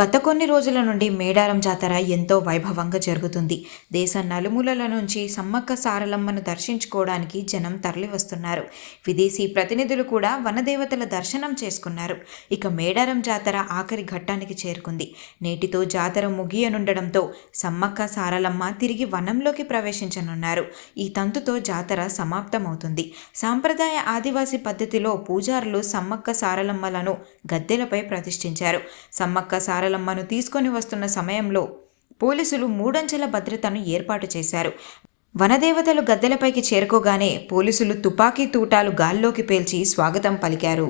గత కొన్ని రోజుల నుండి మేడారం జాతర ఎంతో వైభవంగా జరుగుతుంది. దేశం నలుమూలల నుంచి సమ్మక్క సారలమ్మను దర్శించుకోవడానికి జనం తరలివస్తున్నారు. విదేశీ ప్రతినిధులు కూడా వనదేవతల దర్శనం చేసుకున్నారు. ఇక మేడారం జాతర ఆఖరి ఘట్టానికి చేరుకుంది. నేటితో జాతర ముగియనుండడంతో సమ్మక్క సారలమ్మ తిరిగి వనంలోకి ప్రవేశించనున్నారు. ఈ తంతుతో జాతర సమాప్తమవుతుంది. సాంప్రదాయ ఆదివాసీ పద్ధతిలో పూజారులు సమ్మక్క సారలమ్మలను గద్దెలపై ప్రతిష్ఠించారు. సమ్మక్క సారలమ్మను తీసుకొని వస్తున్న సమయంలో పోలీసులు మూడంచెల భద్రతను ఏర్పాటు చేశారు. వనదేవతలు గద్దెలపైకి చేరుకోగానే పోలీసులు తుపాకీ తూటాలు గాల్లోకి పేల్చి స్వాగతం పలికారు.